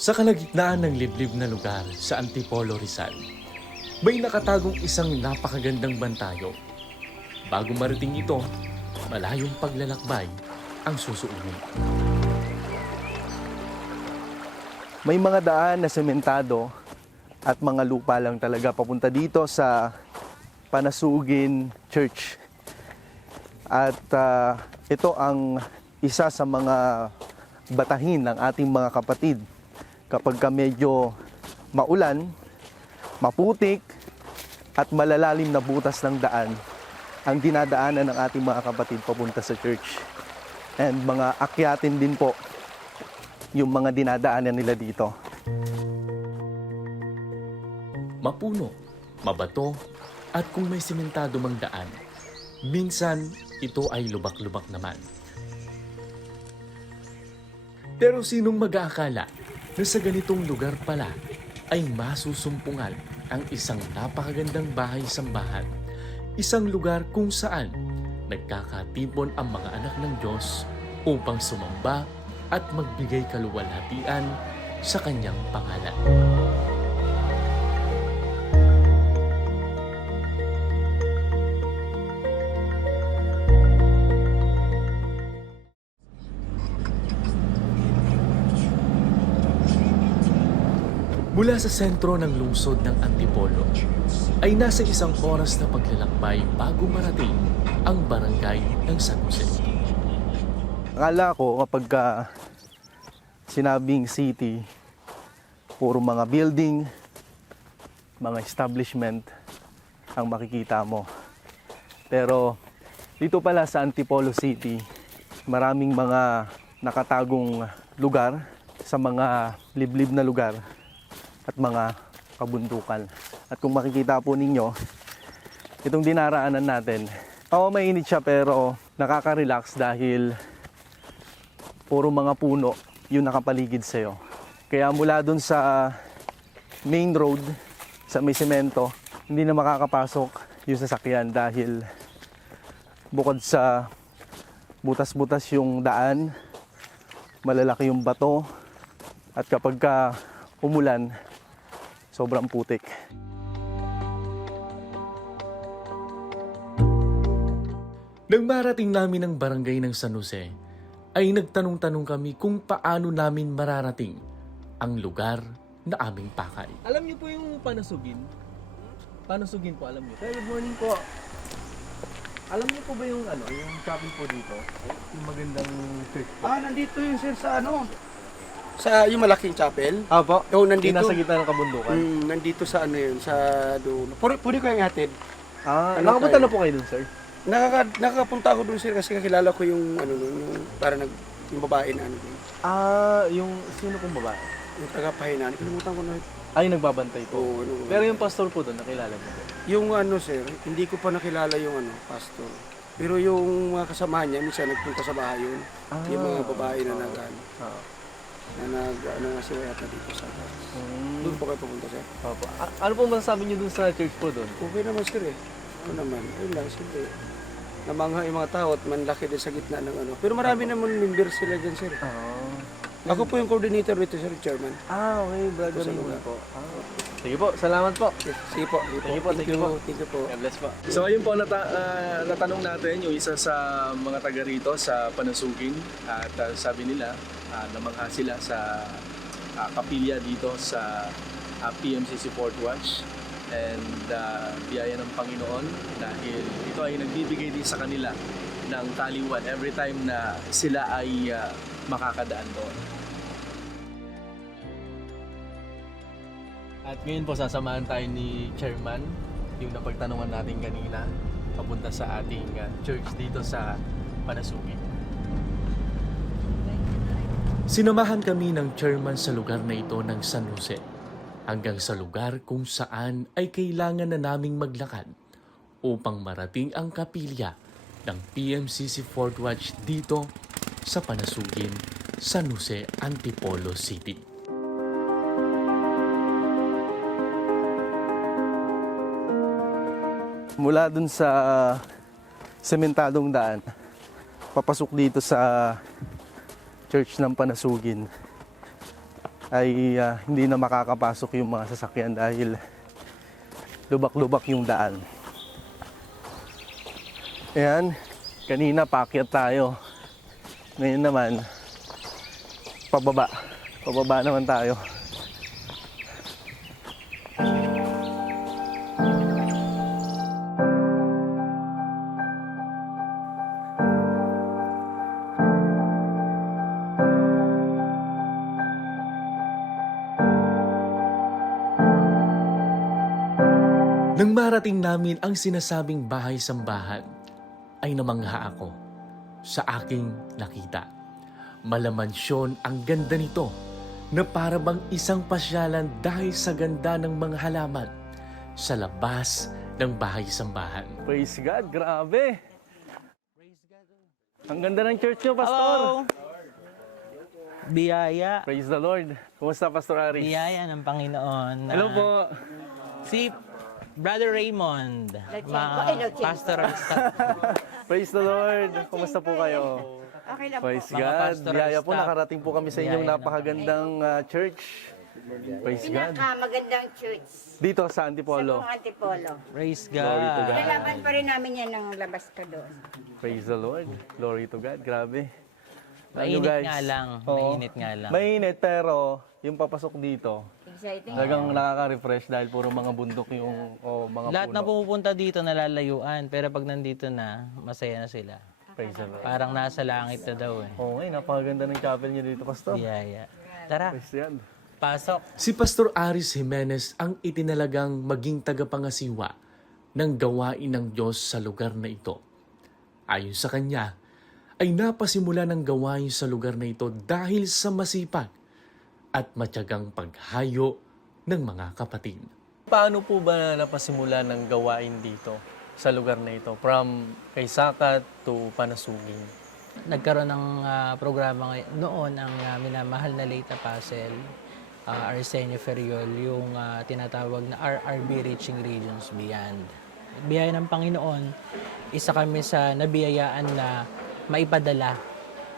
Sa kalagitnaan ng liblib na lugar sa Antipolo, Rizal, may nakatagong isang napakagandang bantayo. Bago marating ito, malayong paglalakbay ang susuunin. May mga daan na sementado at mga lupa lang talaga papunta dito sa Panasugin Church. At ito ang isa sa mga batahin ng ating mga kapatid kapag medyo maulan, maputik, at malalalim na butas ng daan ang dinadaanan ng ating mga kapatid papunta sa church. And mga akyatin din po yung mga dinadaanan nila dito. Mapuno, mabato, at kung may simentado mang daan, minsan ito ay lubak-lubak naman. Pero sinong mag-aakala na sa ganitong lugar pala ay masusumpungan ang isang napakagandang bahay-sambahan, isang lugar kung saan nagkakatipon ang mga anak ng Diyos upang sumamba at magbigay kaluwalhatian sa kanyang pangalan. Mula sa sentro ng lungsod ng Antipolo, ay nasa isang oras na paglalakbay bago marating ang barangay ng San Jose. Akala ko kapag sinabing city, puro mga building, mga establishment ang makikita mo. Pero dito pala sa Antipolo City, maraming mga nakatagong lugar sa mga liblib na lugar at mga kabundukan. At kung makikita po ninyo, itong dinaraanan natin, mainit siya pero nakaka-relax dahil puro mga puno yung nakapaligid sa'yo. Kaya mula dun sa main road, sa may semento, hindi na makakapasok yung sasakyan dahil bukod sa butas-butas yung daan, malalaki yung bato, at kapag umulan, sobrang putik. Nang marating namin ang barangay ng San Jose, ay nagtanong-tanong kami kung paano namin mararating ang lugar na aming pakay. Alam niyo po yung Panasugin? Panasugin po, alam niyo? Good morning po. Alam niyo po ba yung yung shopping po dito? Yung magandang church po. Nandito yun sir sa sa yung malaking chapel. Apo. Oo, nandito. Nasa gitna ng kabundukan. Nandito sa yun, sa doon. Pwede ko yung hatid. Nakapunta na po kayo dun, sir? Nakakapunta ako doon sir kasi kakilala ko yung yung para yung babae na doon. Yung sino pong babae? Yung taga-pahinaan. Kalimutan ko na. Ay, nagbabantay po. Oo, Pero yung pastor po doon, nakilala mo po? Yung sir, hindi ko pa nakilala yung pastor. Pero yung mga kasama niya, minsan nagpunta sa bahay yun. Yung mga babae na nasiwayata dito sa atas. Doon po kayo pupunta sir. Opo. Ano po masasabi niyo dun sa church po doon? Okay naman sir eh. Ano naman, ayun lang siyempre. Namangha yung mga tao at manlaki din sa gitna ng Pero marami naman members sila dyan sir. Ako po yung coordinator dito sir, chairman. Okay, brother Sa Raymond lugar. po. Sige po, salamat po. Sige po. Thank you po, thank you po. Thank you po. God bless po. So ayun po, natanong natin yung isa sa mga taga rito sa Panasugin at sabi nila namangha sila sa kapilya dito sa PMCC Fort Watch and biyaya ng Panginoon dahil ito ay nagbibigay din sa kanila ng taliwan every time na sila ay makakadaan doon. At ngayon po sasamahan tayo ni Chairman, yung napagtanungan natin kanina, papunta sa ating church dito sa Panasugin. Sinamahan kami ng chairman sa lugar na ito ng San Jose, hanggang sa lugar kung saan ay kailangan na naming maglakad upang marating ang kapilya ng PMCC Fort Watch dito sa Panasugin, San Jose, Antipolo City. Mula dun sa sementadong daan papasok dito sa Church ng Panasugin ay hindi na makakapasok yung mga sasakyan dahil lubak-lubak yung daan. Ayan, kanina paakyat tayo. Ngayon naman, pababa. Pababa naman tayo. Nang marating namin ang sinasabing bahay-sambahan, ay namangha ako sa aking nakita. Malamansyon ang ganda nito na para bang isang pasyalan dahil sa ganda ng mga halaman sa labas ng bahay-sambahan. Praise God, grabe! Ang ganda ng church nyo, Pastor! Hello! Biyaya. Praise the Lord! Kumusta, Pastor Aris? Biyaya ng Panginoon. Hello po! Si Brother Raymond, pastoral staff. Praise the Lord! Kumusta po kayo? Okay lang po. Praise Mga God! pastoral Biyaya po, staff. nakarating po kami sa inyong Biyaya napakagandang church. Praise God! Pinakamagandang church Dito sa sa Antipolo. buong Antipolo. Praise Glory to God. God. Lalaban pa rin namin yan ng labas ka doon. Praise the Lord! Glory to God! Grabe! Mainit guys? nga lang. Oo. Mainit nga lang. Mainit pero yung papasok dito, Exciting. talagang nakaka-refresh dahil puro mga bundok yung mga Lahat puno. na pumupunta dito nalalayuan, pero pag nandito na, masaya na sila. Praise the Lord. Parang nasa langit na daw eh. Oo, napakaganda ng chapel niyo dito, Pastor. Biyaya. Tara, Praise God. pasok. Si Pastor Aris Jimenez ang itinalagang maging tagapangasiwa ng gawain ng Diyos sa lugar na ito. Ayon sa kanya, ay napasimula ng gawain sa lugar na ito dahil sa masipag at matyagang paghayo ng mga kapatid. Paano po ba napasimula ng gawain dito sa lugar na ito? From kay Sakat to Panasugin. Nagkaroon ng programa noon ang minamahal na late apostle, Arsenio Ferriol, yung tinatawag na RRB, Reaching Regions Beyond. Biyaya ng Panginoon, isa kami sa nabiyayaan na maipadala.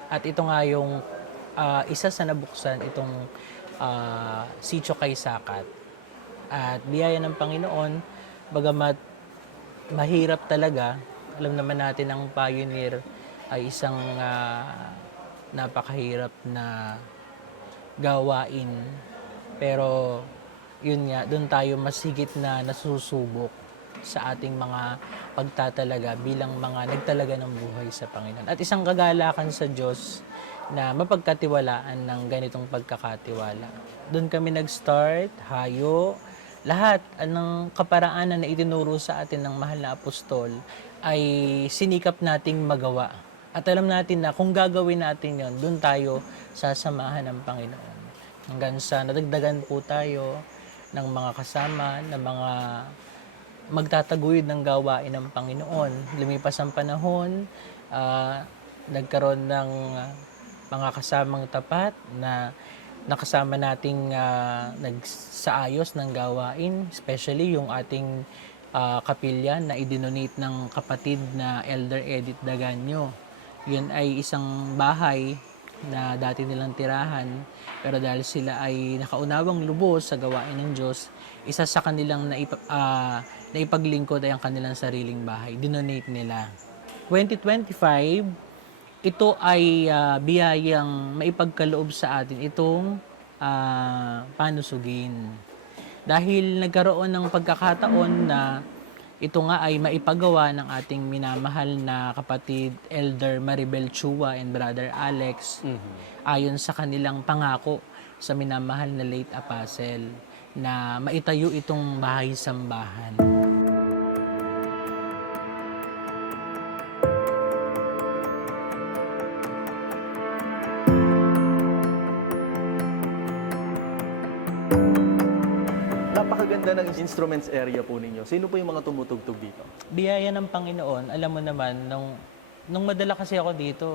At ito nga yung isa sa nabuksan itong Sitio kay Sakat. At biyaya ng Panginoon, bagamat mahirap talaga, alam naman natin ang pioneer ay isang napakahirap na gawain. Pero yun nga, doon tayo mas higit na nasusubok sa ating mga pagtatalaga bilang mga nagtalaga ng buhay sa Panginoon. At isang kagalakan sa Diyos na mapagkatiwalaan ng ganitong pagkakatiwala. Doon kami nag-start, hayo, lahat ng kaparaanan na itinuro sa atin ng mahal na apostol ay sinikap nating magawa. At alam natin na kung gagawin natin yon, doon tayo sasamahan ng Panginoon. Hanggang sa nadagdagan po tayo ng mga kasama, ng mga magtataguyod ng gawain ng Panginoon. Lumipas ang panahon, nagkaroon ng mga kasamang tapat na nakasama nating nagsaayos ng gawain, especially yung ating kapilya na idinonate ng kapatid na Elder Edith Daganyo. Yun ay isang bahay na dati nilang tirahan, pero dahil sila ay nakaunawang lubos sa gawain ng Diyos, isa sa kanilang naipaglingkod ay ang kanilang sariling bahay. Dinonate nila. 2025, ito ay biyayang maipagkaloob sa atin itong panusugin. Dahil nagkaroon ng pagkakataon na ito nga ay maipagawa ng ating minamahal na kapatid Elder Maribel Chua and Brother Alex ayon sa kanilang pangako sa minamahal na late apostle na maitayo itong bahay-sambahan. Napakaganda ng instruments area po ninyo. Sino po yung mga tumutugtog dito? Biyaya ng Panginoon, alam mo naman, nung madala kasi ako dito,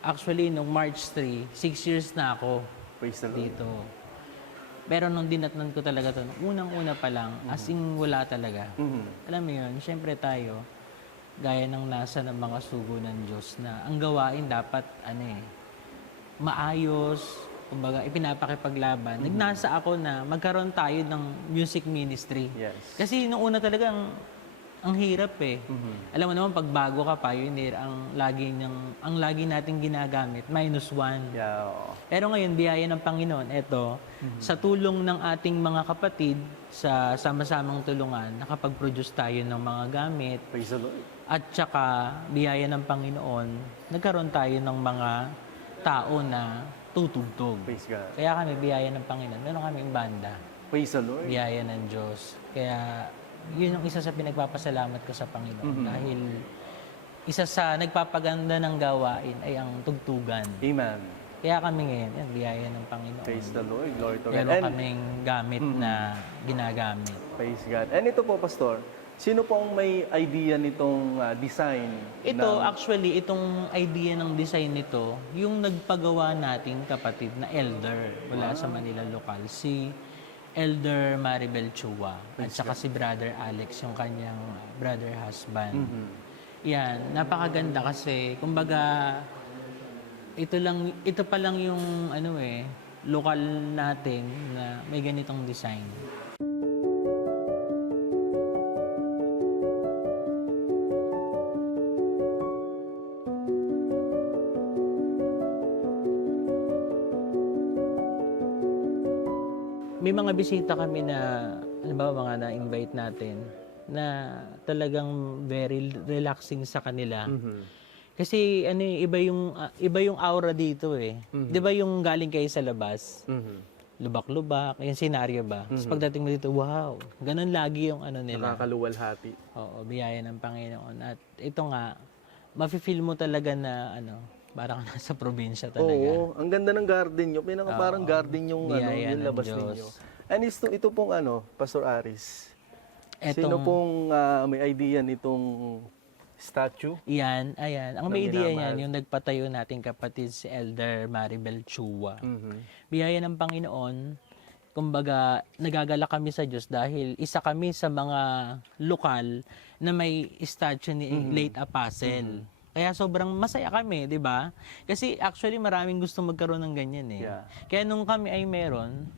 actually, nung March 3, 6 years na ako Praise the Lord. dito. Pero nung dinatnan ko talaga to, unang-una pa lang, as in wala talaga. Alam mo yun, syempre tayo, gaya ng nasa ng mga sugo ng Diyos na ang gawain dapat maayos, kumbaga ipinapakipaglaban. Nagnasa ako na magkaroon tayo ng music ministry. Yes. Kasi nung una talaga ang hirap eh. Alam mo naman pag bago ka pioneer, ang lagi nating ginagamit -1. Yeah, oo. Pero ngayon biyaya ng Panginoon, eto, sa tulong ng ating mga kapatid sa sama-samang tulungan, nakapag-produce tayo ng mga gamit. Praise the Lord. At saka, biyaya ng Panginoon, nagkaroon tayo ng mga tao na tutugtog. Praise God. Kaya kami, biyaya ng Panginoon. Meron kaming banda, Praise the Lord. biyaya ng Diyos. Kaya, yun ang isa sa pinagpapasalamat ko sa Panginoon. Dahil, isa sa nagpapaganda ng gawain ay ang tugtugan. Amen. Kaya kami ngayon, yan, biyaya ng Panginoon. Praise the Lord. Glory to God. Meron And kaming gamit na ginagamit. praise God. And ito po, Pastor, sino po ang may idea nitong design? Ito, actually, itong idea ng design nito, yung nagpagawa nating kapatid na elder mula sa Manila Local, si Elder Maribel Chua at saka si Brother Alex, yung kanyang brother husband. Yan, napakaganda kasi, kumbaga, ito pa lang yung lokal natin na may ganitong design. May mga bisita kami na, halimbawa mga na-invite natin, na talagang very relaxing sa kanila. Kasi iba yung aura dito eh. 'Di ba yung galing kayo sa labas? Lubak-lubak, yung senaryo ba? Tapos pagdating mo dito, wow, ganun lagi yung nila. Nakakaluwalhati. Oo, biyaya ng Panginoon. At ito nga, mafe-feel mo talaga na parang nasa probinsya talaga. Oo, ang ganda ng garden nyo. Parang garden yung, biyaya yung ng labas Diyos. ninyo. And ito pong Pastor Aris. Sino Etong- pong may idea nitong statue? Yan, ayan. Ang may Ng idea minamahal. niyan, yung nagpatayo nating kapatid si Elder Maribel Chua. Biyaya ng Panginoon, kumbaga, nagagala kami sa Diyos dahil isa kami sa mga lokal na may statue ni late Apostle. Kaya sobrang masaya kami, di ba? Kasi actually maraming gusto magkaroon ng ganyan eh. Yeah. Kaya nung kami ay meron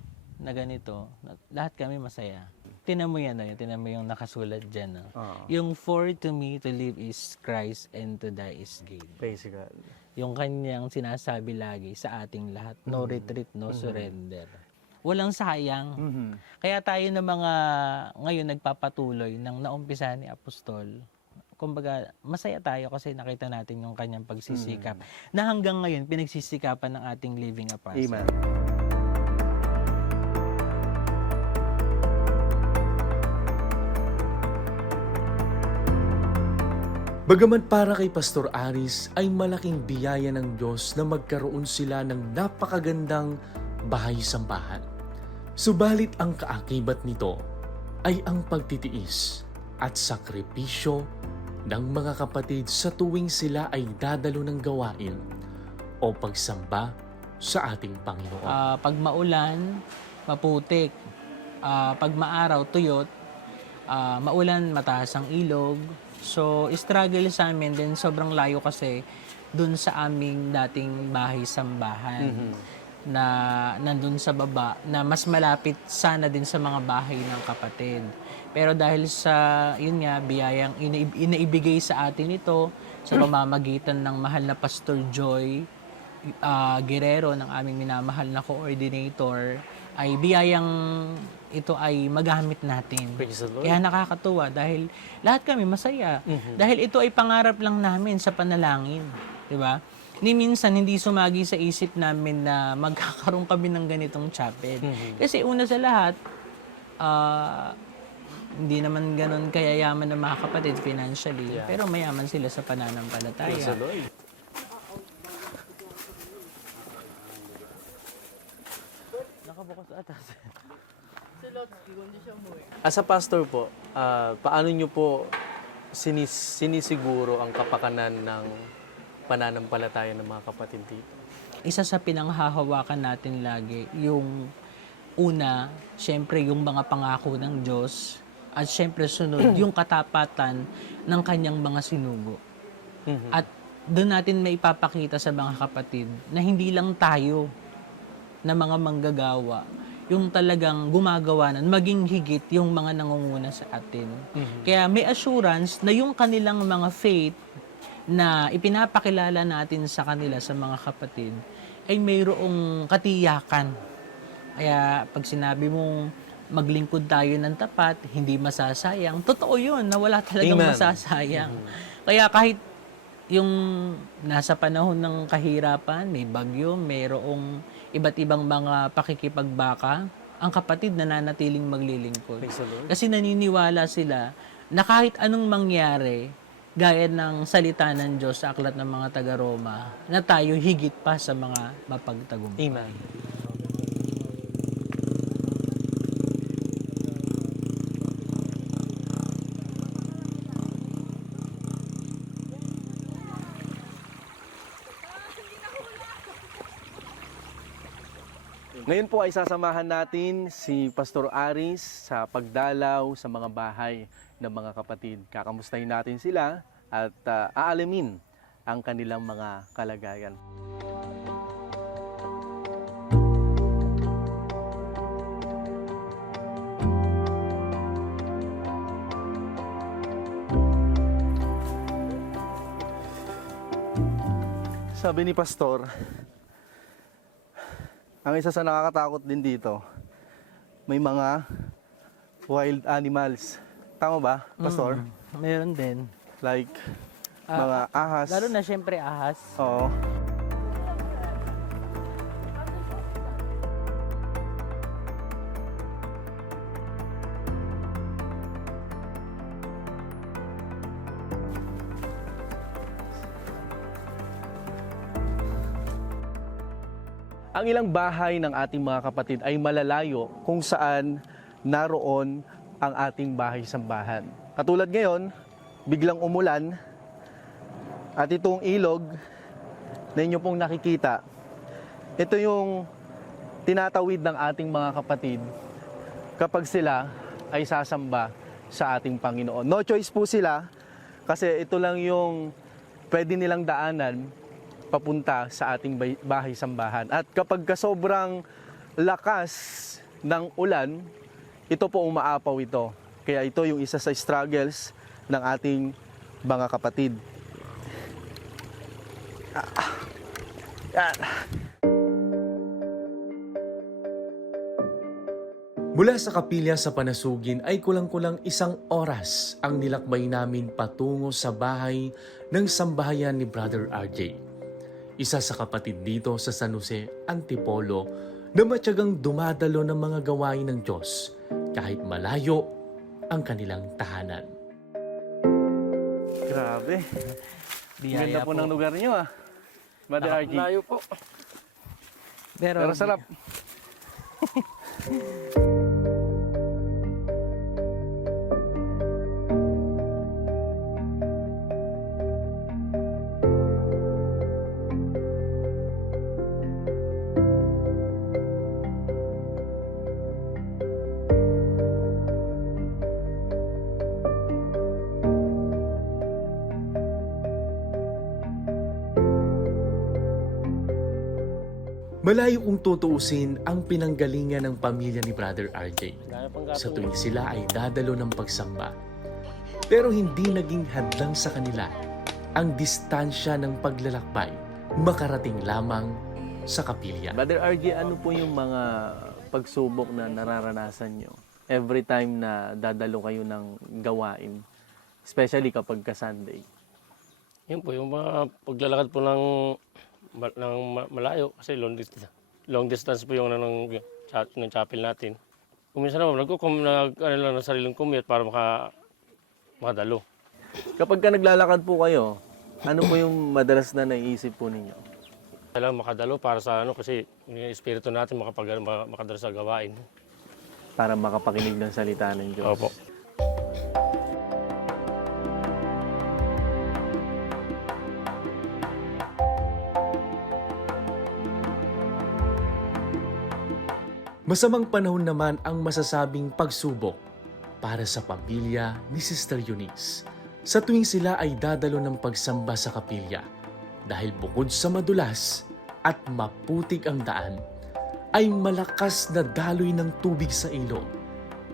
na ganito, lahat kami masaya. Tinan mo yan, tinan mo yung nakasulat dyan. No? Yung for to me to live is Christ and to die is gain. Praise God. Yung kanyang sinasabi lagi sa ating lahat, no retreat, no surrender. Walang sayang. Kaya tayo na mga ngayon nagpapatuloy ng naumpisa ni Apostol. Kumbaga, masaya tayo kasi nakita natin yung kanyang pagsisikap na hanggang ngayon pinagsisikapan ng ating living apostle. Amen. Bagaman para kay Pastor Aris ay malaking biyaya ng Diyos na magkaroon sila ng napakagandang bahay-sambahan. Subalit ang kaakibat nito ay ang pagtitiis at sakripisyo ng mga kapatid sa tuwing sila ay dadalo ng gawain o pagsamba sa ating Panginoon. Pag maulan, maputik. Pag maaraw, tuyot. Maulan, mataas ang ilog. So, struggle sa amin din. Sobrang layo kasi dun sa aming dating bahay-sambahan na nandun sa baba na mas malapit sana din sa mga bahay ng kapatid. Pero dahil sa, yun nga, biyayang inaibigay sa atin ito sa pamamagitan ng mahal na Pastor Joy Guerrero, ng aming minamahal na coordinator, ay biyayang ito ay magamit natin. Praise the Lord. Kaya nakakatuwa dahil lahat kami masaya. Dahil ito ay pangarap lang namin sa panalangin. Di ba? Ni minsan hindi sumagi sa isip namin na magkakaroon kami ng ganitong chapel. Kasi una sa lahat, hindi naman ganun kayayaman ng mga kapatid financially. Pero mayaman sila sa pananampalataya. Praise the Lord. Nakabukas sa atas. As a pastor po, paano nyo po sinisiguro ang kapakanan ng pananampalataya ng mga kapatid dito? Isa sa pinanghahawakan natin lagi, yung una, syempre yung mga pangako ng Diyos, at syempre sunod yung katapatan ng kanyang mga sinugo. At doon natin may ipapakita sa mga kapatid na hindi lang tayo na mga manggagawa yung talagang gumagawa nan, maging higit yung mga nangunguna sa atin. Kaya may assurance na yung kanilang mga faith na ipinapakilala natin sa kanila, sa mga kapatid, ay mayroong katiyakan. Kaya pag sinabi mong maglingkod tayo ng tapat, hindi masasayang, totoo yun, na wala talagang Amen. masasayang. Kaya kahit yung nasa panahon ng kahirapan, may bagyo, mayroong iba't ibang mga pakikipagbaka, ang kapatid nananatiling maglilingkod. Kasi naniniwala sila na kahit anong mangyari, gaya ng salita ng Diyos sa aklat ng mga taga-Roma, na tayo higit pa sa mga mapagtagumpay. Amen. Ngayon po ay sasamahan natin si Pastor Aris sa pagdalaw sa mga bahay ng mga kapatid. Kakamustahin natin sila at aalamin ang kanilang mga kalagayan. Sabi ni Pastor, ang isa sa nakakatakot din dito, may mga wild animals. Tama ba, Pastor? Meron din. Like, mga ahas. Lalo na syempre ahas. Oo. Ang ilang bahay ng ating mga kapatid ay malalayo kung saan naroon ang ating bahay-sambahan. Katulad ngayon, biglang umulan at itong ilog na inyo pong nakikita, ito yung tinatawid ng ating mga kapatid kapag sila ay sasamba sa ating Panginoon. No choice po sila kasi ito lang yung pwede nilang daanan papunta sa ating bahay-sambahan. At kapag sobrang lakas ng ulan, ito po umaapaw ito. Kaya ito yung isa sa struggles ng ating mga kapatid. Yan. Mula sa kapilya sa Panasugin ay kulang-kulang 1 oras ang nilakbay namin patungo sa bahay ng sambahayan ni Brother RJ. Isa sa kapatid dito sa San Jose, Antipolo, na matyagang dumadalo ng mga gawain ng Diyos kahit malayo ang kanilang tahanan. Grabe. Biyaya Ganda po ng lugar niyo ah. Brother RG. Layo po. Pero sarap. Malayo kung tutuusin ang pinanggalingan ng pamilya ni Brother RJ sa tuwing sila ay dadalo ng pagsamba. Pero hindi naging hadlang sa kanila ang distansya ng paglalakbay, makarating lamang sa kapilya. Brother RG, ano po yung mga pagsubok na nararanasan nyo every time na dadalo kayo ng gawain? Especially kapag ka-Sunday. Yun po, yung mga paglalakad po ng malayo kasi long distance po yung ng chapel natin. Kung minsan naman, nag-ano ng sariling commute para makadalo. Kapag ka naglalakad po kayo, ano po yung madalas na naiisip po ninyo? Kailangan makadalo para sa kasi yung espiritu natin makadalo sa gawain. Para makapakinig ng salita ng Diyos. Opo. Masamang panahon naman ang masasabing pagsubok para sa pamilya ni Sister Eunice. Sa tuwing sila ay dadalo ng pagsamba sa kapilya, dahil bukod sa madulas at maputik ang daan, ay malakas na daloy ng tubig sa ilog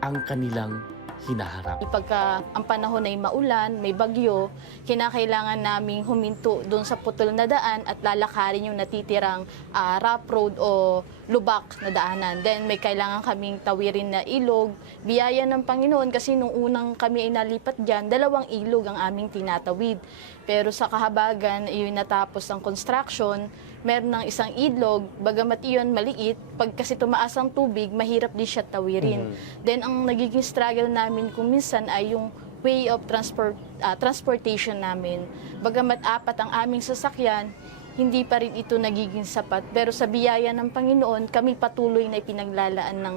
ang kanilang hinaharap. Pagka ang panahon ay maulan, may bagyo, kinakailangan naming huminto doon sa putol na daan at lalakarin yung natitirang rough road o lubak na daanan. Then may kailangan kaming tawirin na ilog. Biyaya ng Panginoon kasi nung unang kami ay nalipat dyan, 2 ilog ang aming tinatawid. Pero sa kahabagan, yung natapos ang construction, meron ng isang ilog, bagamat iyon maliit, pag kasi tumaas ang tubig, mahirap din siya tawirin. Then ang nagiging struggle namin kung minsan ay yung way of transportation namin. Bagamat 4 ang aming sasakyan, hindi pa rin ito nagiging sapat. Pero sa biyaya ng Panginoon, kami patuloy na ipinaglalaan ng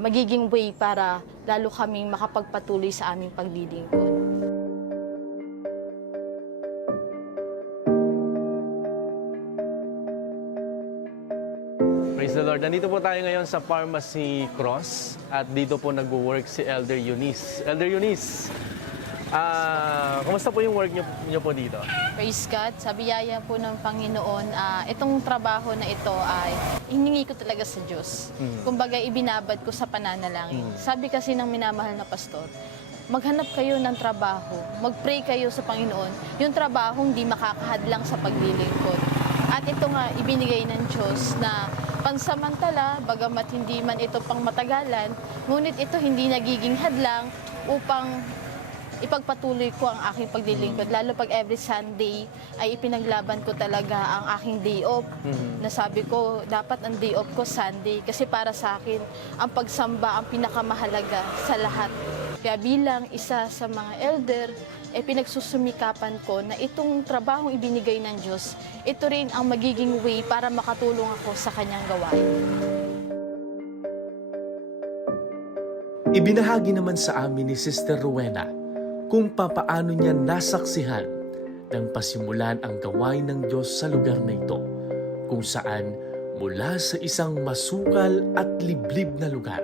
magiging way para lalo kaming makapagpatuloy sa aming paglilingkod. Praise the Lord. Nandito po tayo ngayon sa Pharmacy Cross at dito po nag-work si Elder Eunice. Elder Eunice, kumusta po yung work niyo po dito? Praise God, sa biyaya po ng Panginoon, itong trabaho na ito ay hiningi ko talaga sa Diyos. Kumbaga, ibinabad ko sa pananalangin. Sabi kasi ng minamahal na pastor, maghanap kayo ng trabaho, mag-pray kayo sa Panginoon, yung trabaho hindi makakahadlang sa paglilingkod. At ito nga, ibinigay ng Diyos na pansamantala, bagamat hindi man ito pang matagalan, ngunit ito hindi nagiging hadlang upang ipagpatuloy ko ang aking paglilingkod. Lalo pag every Sunday ay ipinaglaban ko talaga ang aking day off. Nasabi ko, dapat ang day off ko Sunday kasi para sa akin, ang pagsamba ang pinakamahalaga sa lahat. Kaya bilang isa sa mga elder, pinagsusumikapan ko na itong trabahong ibinigay ng Diyos, ito rin ang magiging way para makatulong ako sa kanyang gawain. Ibinahagi naman sa amin ni Sister Rowena kung papaano niya nasaksihan nang pasimulan ang gawain ng Diyos sa lugar na ito, kung saan mula sa isang masukal at liblib na lugar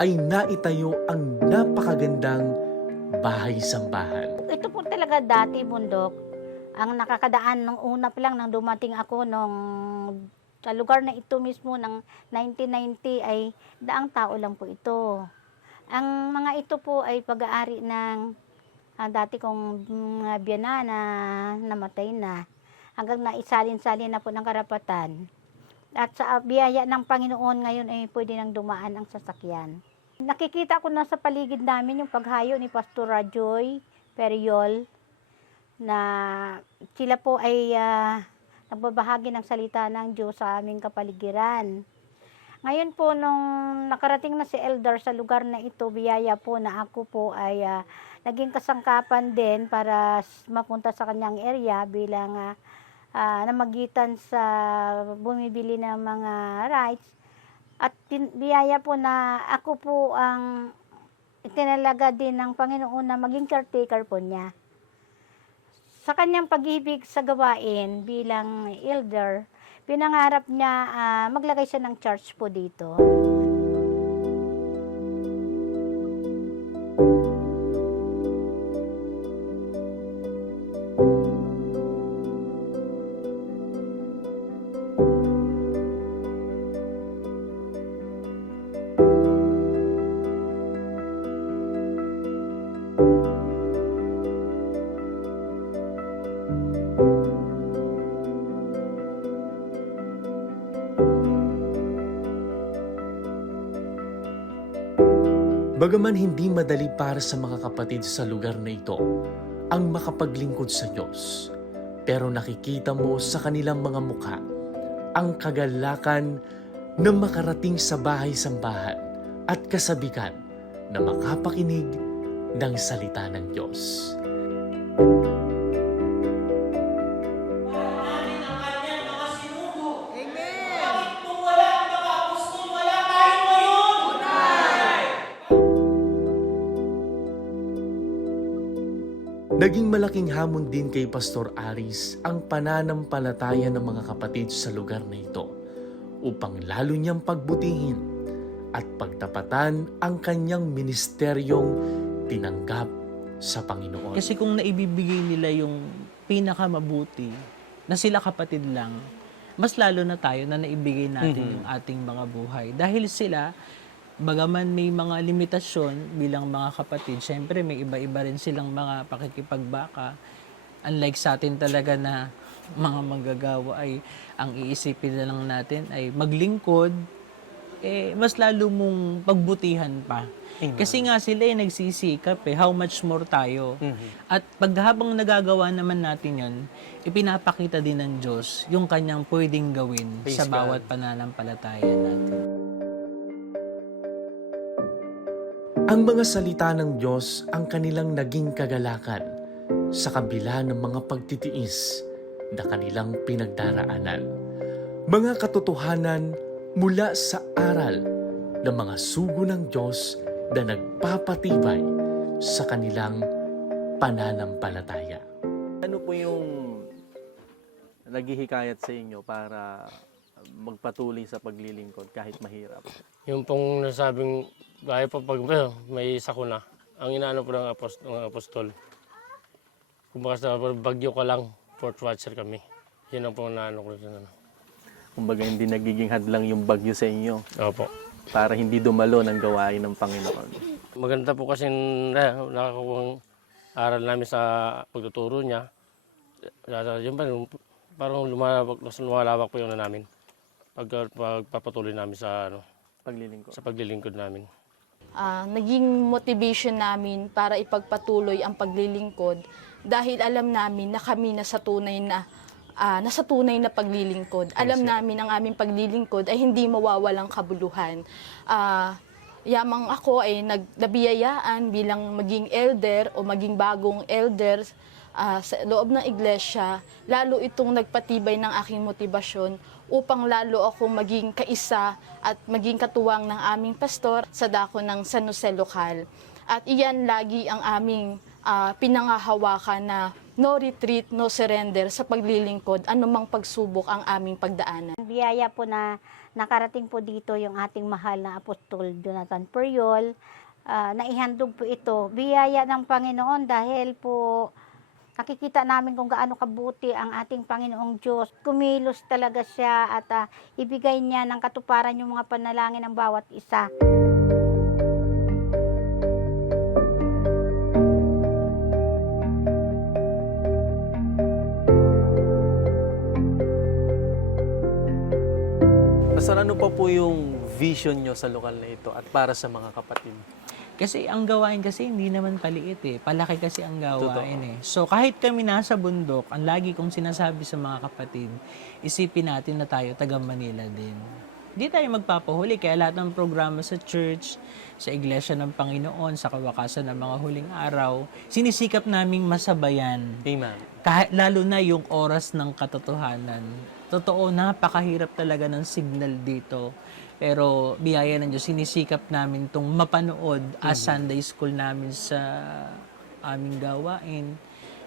ay naitayo ang napakagandang bahay-sambahan. Ito po talaga dati bundok. Ang nakakadaan nung una pa lang nang dumating ako sa lugar na ito mismo ng 1990 ay daang tao lang po ito. Ang mga ito po ay pag-aari ng dati kong mga biyana na namatay na. Hanggang naisalin-salin na po ng karapatan. At sa biyaya ng Panginoon ngayon ay pwede nang dumaan ang sasakyan. Nakikita ko na sa paligid namin yung paghayo ni Pastor Rajoy Periol na sila po ay nagbabahagi ng salita ng Diyos sa aming kapaligiran. Ngayon po nung nakarating na si Elder sa lugar na ito, biyaya po na ako po ay naging kasangkapan din para mapunta sa kanyang area bilang namagitan sa bumibili ng mga rights. At biyaya po na ako po ang itinalaga din ng Panginoon na maging caretaker po niya. Sa kanyang pag-ibig sa gawain bilang elder, pinangarap niya maglagay siya ng church po dito. Bagaman hindi madali para sa mga kapatid sa lugar na ito ang makapaglingkod sa Diyos, pero nakikita mo sa kanilang mga mukha ang kagalakan na makarating sa bahay-sambahan at kasabikan na makapakinig ng salita ng Diyos. Naging malaking hamon din kay Pastor Aris ang pananampalataya ng mga kapatid sa lugar na ito upang lalo niyang pagbutihin at pagtapatan ang kanyang ministeryong tinanggap sa Panginoon. Kasi kung naibibigay nila yung pinakamabuti, na sila kapatid lang, mas lalo na tayo na naibigay natin yung ating mga buhay. Dahil sila, bagaman may mga limitasyon bilang mga kapatid, syempre may iba-iba rin silang mga pakikipagbaka. Unlike sa atin talaga na mga manggagawa ay ang iisipin na lang natin ay maglingkod, mas lalo mong pagbutihan pa. Kasi nga sila ay nagsisikap how much more tayo. At habang nagagawa naman natin yon, ipinapakita din ng Diyos yung kanyang pwedeng gawin sa bawat pananampalataya natin. Ang mga salita ng Diyos ang kanilang naging kagalakan sa kabila ng mga pagtitiis na kanilang pinagdaraanan. Mga katotohanan mula sa aral ng mga sugo ng Diyos na nagpapatibay sa kanilang pananampalataya. Ano po yung naghihikayat sa inyo para magpatuloy sa paglilingkod kahit mahirap? Yung pong nasabing, gaya pa pag may sakuna, ang inaano po ng apostol, kung baka sa bagyo ka lang, fourth watcher kami. Yun ang pong naano ko rin. Kumbaga hindi nagiging hadlang yung bagyo sa inyo Opo. para hindi dumalo ng gawain ng Panginoon. Maganda po kasi nakakuha aral namin sa pagtuturo niya. Yun pa, parang lumalawak po yung namin. Pagpapatuloy namin sa paglilingkod namin. Naging motivation namin para ipagpatuloy ang paglilingkod dahil alam namin na kami nasa tunay na paglilingkod. Alam namin ang aming paglilingkod ay hindi mawawalang kabuluhan. Yamang ako ay nabiyayaan bilang maging elder o maging bagong elder sa loob ng iglesia, lalo itong nagpatibay ng aking motibasyon upang lalo akong maging kaisa at maging katuwang ng aming pastor sa dako ng San Jose Lokal. At iyan lagi ang aming pinangahawakan na no retreat, no surrender sa paglilingkod, anumang pagsubok ang aming pagdaanan. Biyaya po na nakarating po dito yung ating mahal na Apostol Jonathan Periol. Naihandog po ito. Biyaya ng Panginoon dahil po nakikita namin kung gaano kabuti ang ating Panginoong Diyos. Kumilos talaga siya at ibigay niya ng katuparan yung mga panalangin ng bawat isa. Pastor, ano pa po yung vision nyo sa lokal na ito at para sa mga kapatid? Kasi ang gawain kasi hindi naman paliit palaki kasi ang gawain So kahit kami nasa bundok, ang lagi kong sinasabi sa mga kapatid, isipin natin na tayo taga Manila din. Hindi tayo magpapahuli, kaya lahat ng programa sa church, sa iglesia ng Panginoon, sa kawakasan ng mga huling araw, sinisikap naming masabayan. Amen. Kahit, lalo na yung oras ng katotohanan. Totoo, napakahirap talaga ng signal dito. Pero biyaya ng Diyos, sinisikap namin itong mapanood as Sunday school namin sa aming gawain.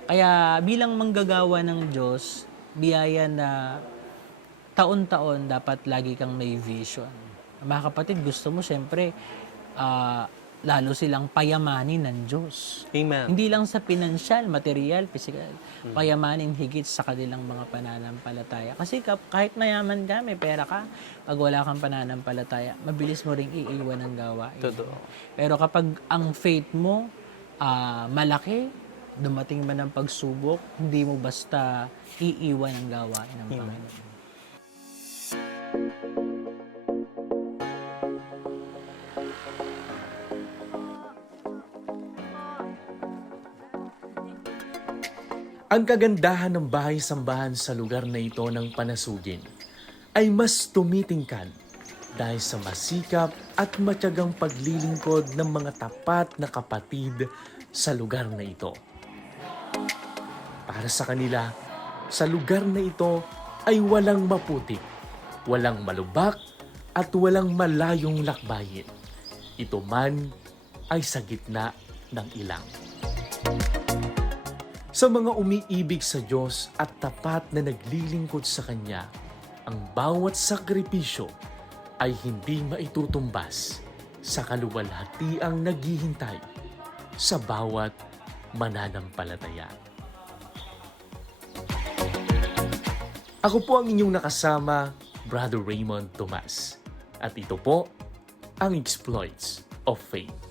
Kaya bilang manggagawa ng Diyos, biyaya na taon-taon dapat lagi kang may vision. Mga kapatid, gusto mo siyempre lalo silang payamanin ng Diyos. Amen. Hindi lang sa pinansyal, material, physical, payamanin higit sa kanilang mga pananampalataya. Kasi kahit mayaman ka, may pera ka, pag wala kang pananampalataya, mabilis mo ring iiwan ang gawain. Totoo. Pero kapag ang faith mo malaki, dumating man ang pagsubok, hindi mo basta iiwan ang gawain ng Panginoon. Ang kagandahan ng bahay-sambahan sa lugar na ito ng Panasugin ay mas tumitingkad dahil sa masikap at matyagang paglilingkod ng mga tapat na kapatid sa lugar na ito. Para sa kanila, sa lugar na ito ay walang maputik, walang malubak at walang malayong lakbayin. Ito man ay sa gitna ng ilang. Sa mga umiibig sa Diyos at tapat na naglilingkod sa Kanya, ang bawat sakripisyo ay hindi maitutumbas sa kaluwalhatiang naghihintay sa bawat mananampalataya. Ako po ang inyong nakasama, Brother Raymond Tomas. At ito po ang Exploits of Faith.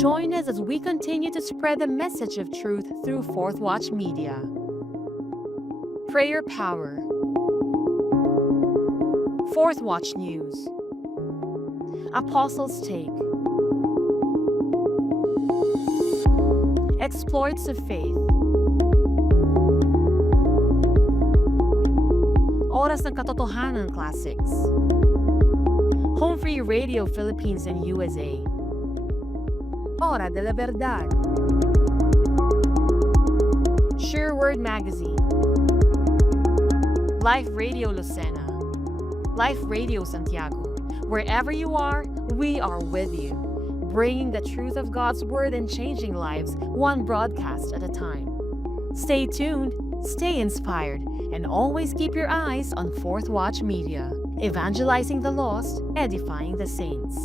Join us as we continue to spread the message of truth through Fourth Watch Media. Prayer Power. Fourth Watch News. Apostles' Take. Exploits of Faith. Oras ng Katotohanan Classics. Home Free Radio Philippines and USA. Hora de la Verdad. Sure Word Magazine. Life Radio Lucena. Life Radio Santiago. Wherever you are, we are with you, bringing the truth of God's Word and changing lives one broadcast at a time. Stay tuned, stay inspired, and always keep your eyes on Fourth Watch Media, evangelizing the lost, edifying the saints.